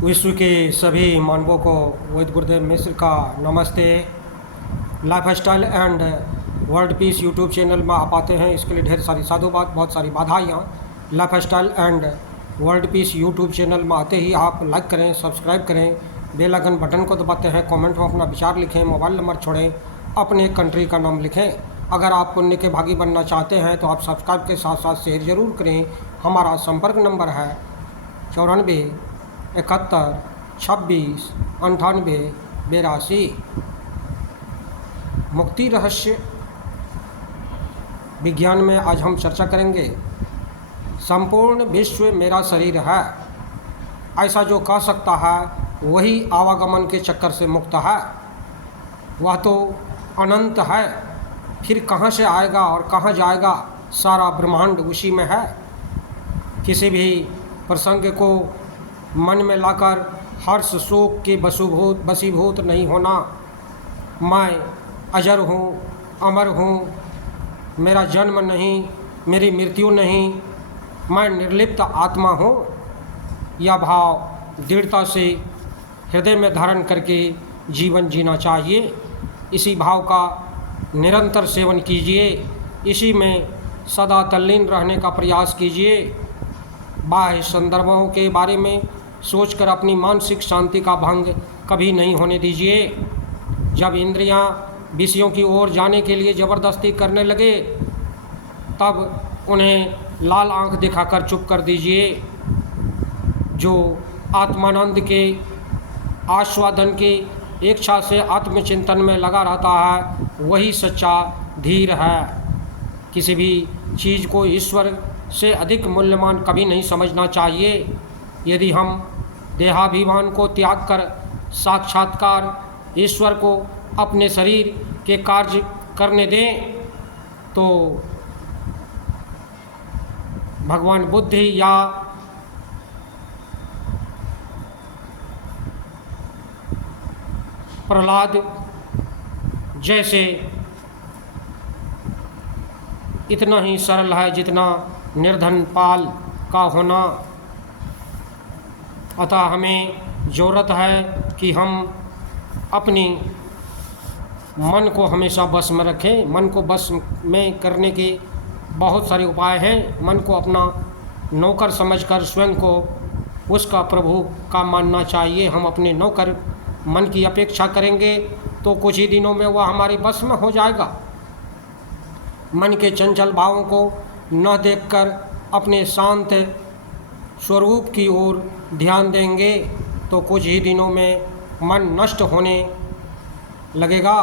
विश्व के सभी मानवों को वैद्य गुरुदेव मिश्र का नमस्ते। Life style and world peace YouTube channel में आप आते हैं, इसके लिए ढेर सारी साधुवाद, बहुत सारी बाधाएँ। Life style and world peace YouTube channel में आते ही आप लाइक करें, सब्सक्राइब करें, बेल आइकन बटन को दबाते हैं, कमेंट में अपना विचार लिखें, मोबाइल नंबर छोड़ें, अपने कंट्री का नाम लिखें। अगर आप पुण्य के भागी बनना चाहते हैं तो आप सब्सक्राइब के साथ साथ शेयर ज़रूर करें। हमारा संपर्क नंबर है 94 71 26 98 82। मुक्ति रहस्य विज्ञान में आज हम चर्चा करेंगे। संपूर्ण विश्व मेरा शरीर है, ऐसा जो कह सकता है वही आवागमन के चक्कर से मुक्त है। वह तो अनंत है, फिर कहाँ से आएगा और कहाँ जाएगा, सारा ब्रह्मांड उसी में है। किसी भी प्रसंग को मन में लाकर हर्ष शोक के वशीभूत नहीं होना। मैं अजर हूँ, अमर हूँ, मेरा जन्म नहीं, मेरी मृत्यु नहीं, मैं निर्लिप्त आत्मा हूँ। यह भाव दृढ़ता से हृदय में धारण करके जीवन जीना चाहिए। इसी भाव का निरंतर सेवन कीजिए, इसी में सदा तल्लीन रहने का प्रयास कीजिए। बाह्य संदर्भों के बारे में सोचकर अपनी मानसिक शांति का भंग कभी नहीं होने दीजिए। जब इंद्रियां विषयों की ओर जाने के लिए ज़बरदस्ती करने लगे तब उन्हें लाल आंख दिखाकर चुप कर दीजिए। जो आत्मानंद के आस्वादन की इच्छा से आत्मचिंतन में लगा रहता है वही सच्चा धीर है। किसी भी चीज़ को ईश्वर से अधिक मूल्यवान कभी नहीं समझना चाहिए। यदि हम देहाभिमान को त्याग कर साक्षात्कार ईश्वर को अपने शरीर के कार्य करने दें तो भगवान बुद्ध या प्रहलाद जैसे इतना ही सरल है जितना निर्धन पाल का होना। अतः हमें ज़रूरत है कि हम अपनी मन को हमेशा बस में रखें। मन को बस में करने के बहुत सारे उपाय हैं। मन को अपना नौकर समझकर स्वयं को उसका प्रभु का मानना चाहिए। हम अपने नौकर मन की अपेक्षा करेंगे तो कुछ ही दिनों में वह हमारे बस में हो जाएगा। मन के चंचल भावों को न देखकर अपने शांत स्वरूप की ओर ध्यान देंगे तो कुछ ही दिनों में मन नष्ट होने लगेगा।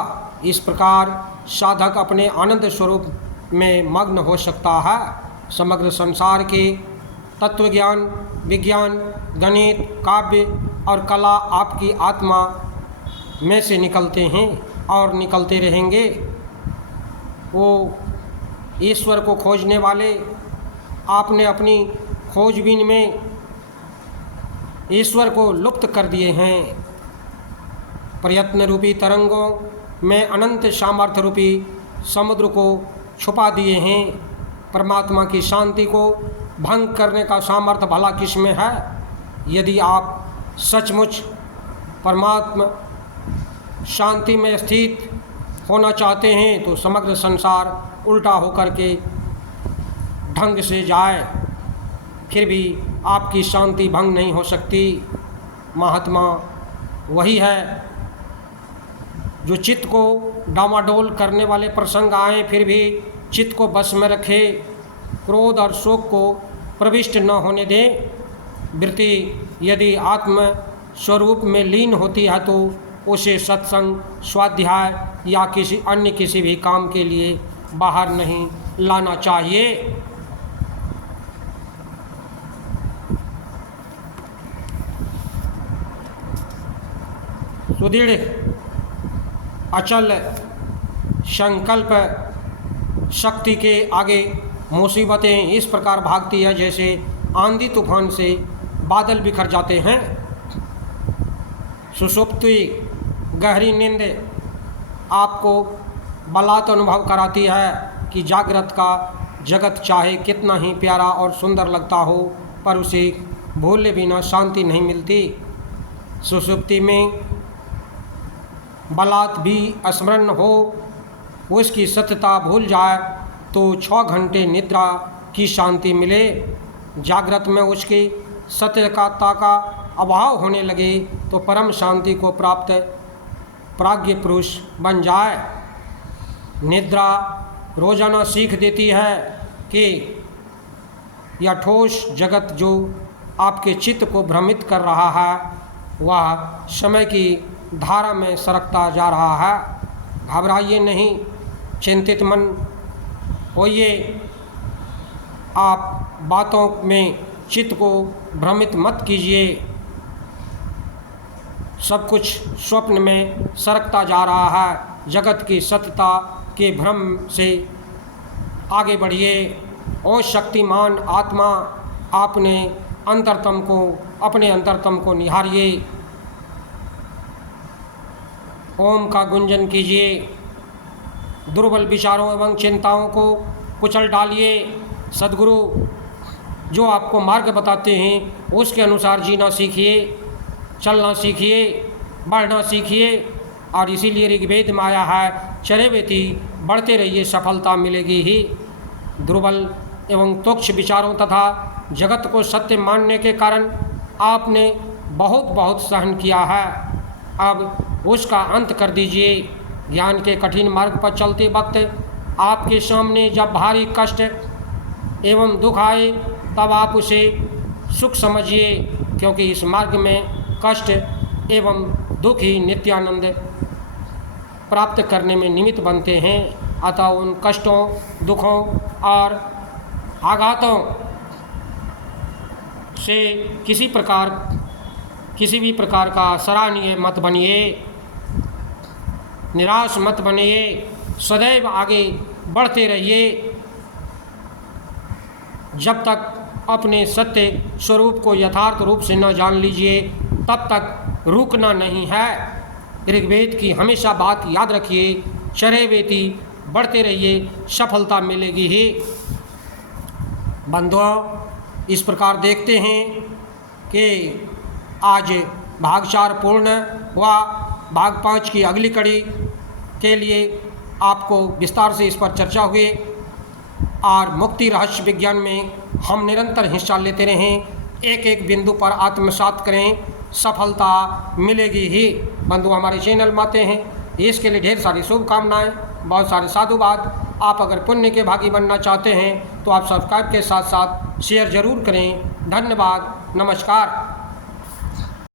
इस प्रकार साधक अपने आनंद स्वरूप में मग्न हो सकता है। समग्र संसार के तत्वज्ञान, विज्ञान, गणित, काव्य और कला आपकी आत्मा में से निकलते हैं और निकलते रहेंगे। वो ईश्वर को खोजने वाले आपने अपनी खोजबीन में ईश्वर को लुप्त कर दिए हैं। प्रयत्न रूपी तरंगों में अनंत सामर्थ्य रूपी समुद्र को छुपा दिए हैं। परमात्मा की शांति को भंग करने का सामर्थ्य भला किस में है? यदि आप सचमुच परमात्मा शांति में स्थित होना चाहते हैं तो समग्र संसार उल्टा होकर के ढंग से जाए, फिर भी आपकी शांति भंग नहीं हो सकती। महात्मा वही है जो चित्त को डामाडोल करने वाले प्रसंग आए फिर भी चित्त को बस में रखे, क्रोध और शोक को प्रविष्ट न होने दें। वृत्ति यदि आत्म स्वरूप में लीन होती है तो उसे सत्संग, स्वाध्याय या किसी भी काम के लिए बाहर नहीं लाना चाहिए। सुदृढ़ अचल संकल्प शक्ति के आगे मुसीबतें इस प्रकार भागती है जैसे आंधी तूफान से बादल बिखर जाते हैं। सुषुप्ति गहरी नींद आपको बलात् अनुभव कराती है कि जागृत का जगत चाहे कितना ही प्यारा और सुंदर लगता हो पर उसे भूले बिना शांति नहीं मिलती। सुषुप्ति में बलात् भी स्मरण हो, उसकी सत्यता भूल जाए तो 6 घंटे निद्रा की शांति मिले। जागृत में उसकी सत्यता का अभाव होने लगे तो परम शांति को प्राप्त प्राज्ञ पुरुष बन जाए। निद्रा रोजाना सीख देती है कि यह ठोस जगत जो आपके चित्त को भ्रमित कर रहा है वह समय की धारा में सरकता जा रहा है। घबराइए नहीं, चिंतित मन होइए, आप बातों में चित्त को भ्रमित मत कीजिए। सब कुछ स्वप्न में सरकता जा रहा है। जगत की सत्यता के भ्रम से आगे बढ़िए। ओ शक्तिमान आत्मा, अपने अंतरतम को निहारिए। ओम का गुंजन कीजिए। दुर्बल विचारों एवं चिंताओं को कुचल डालिए। सद्गुरु जो आपको मार्ग बताते हैं उसके अनुसार जीना सीखिए, चलना सीखिए, बढ़ना सीखिए। और इसीलिए ऋग्वेद में आया है, चरे वेती बढ़ते रहिए, सफलता मिलेगी ही। दुर्बल एवं तुच्छ विचारों तथा जगत को सत्य मानने के कारण आपने बहुत सहन किया है। अब उसका अंत कर दीजिए। ज्ञान के कठिन मार्ग पर चलते वक्त आपके सामने जब भारी कष्ट एवं दुख आए तब आप उसे सुख समझिए, क्योंकि इस मार्ग में कष्ट एवं दुख ही नित्यानंद प्राप्त करने में निमित्त बनते हैं। अतः उन कष्टों, दुखों और आघातों से किसी भी प्रकार का सराहनीय मत बनिए, निराश मत बनिए, सदैव आगे बढ़ते रहिए। जब तक अपने सत्य स्वरूप को यथार्थ रूप से न जान लीजिए तब तक रुकना नहीं है। ऋग्वेद की हमेशा बात याद रखिए, चरे वेती बढ़ते रहिए, सफलता मिलेगी ही। बंधुओं, इस प्रकार देखते हैं कि आज भाग 4 पूर्ण हुआ। भाग 5 की अगली कड़ी के लिए आपको विस्तार से इस पर चर्चा हुई और मुक्ति रहस्य विज्ञान में हम निरंतर हिस्सा लेते रहें। एक बिंदु पर आत्मसात करें, सफलता मिलेगी ही। बंधु हमारे चैनल में आते हैं, इसके लिए ढेर सारी शुभकामनाएं, बहुत सारे साधुवाद। आप अगर पुण्य के भागी बनना चाहते हैं तो आप सब्सक्राइब के साथ साथ शेयर ज़रूर करें। धन्यवाद, नमस्कार।